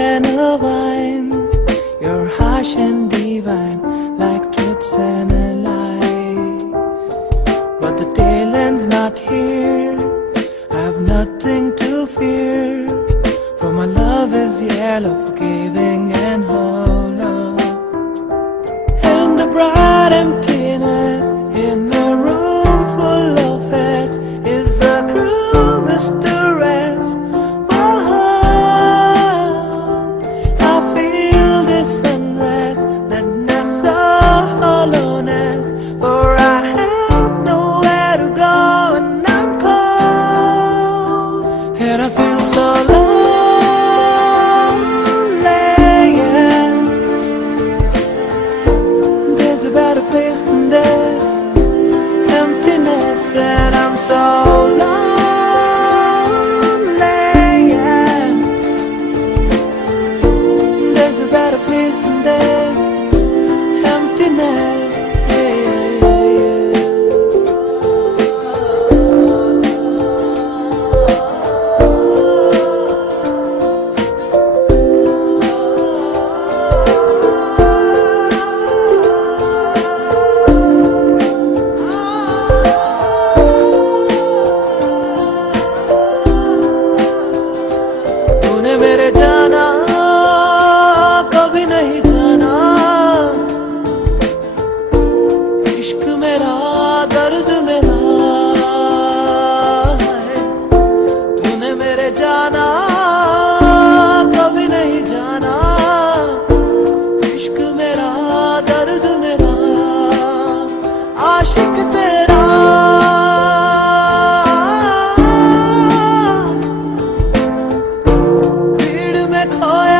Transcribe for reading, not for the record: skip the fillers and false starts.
and a wine. You're harsh and divine, like truths and a lie. But the tail end's not here. I've nothing to fear, for my love is yellow, forgiving and hollow. And the bright emptiness in a room full of heads is a cruel mistress. I feel this unrest, sadness, hollowness, for I have nowhere to go and I'm cold, and I feel so lonely, yeah. There's a better place than this emptiness, and I'm so lonely, yeah. There's a better place than this emptiness, yeah, तूने मेरे जाना कभी नहीं जाना, इश्क मेरा दर्द मेरा है। तूने मेरे जाना कभी नहीं जाना, इश्क मेरा दर्द मेरा, आशिक तेरा भीड़ में खोया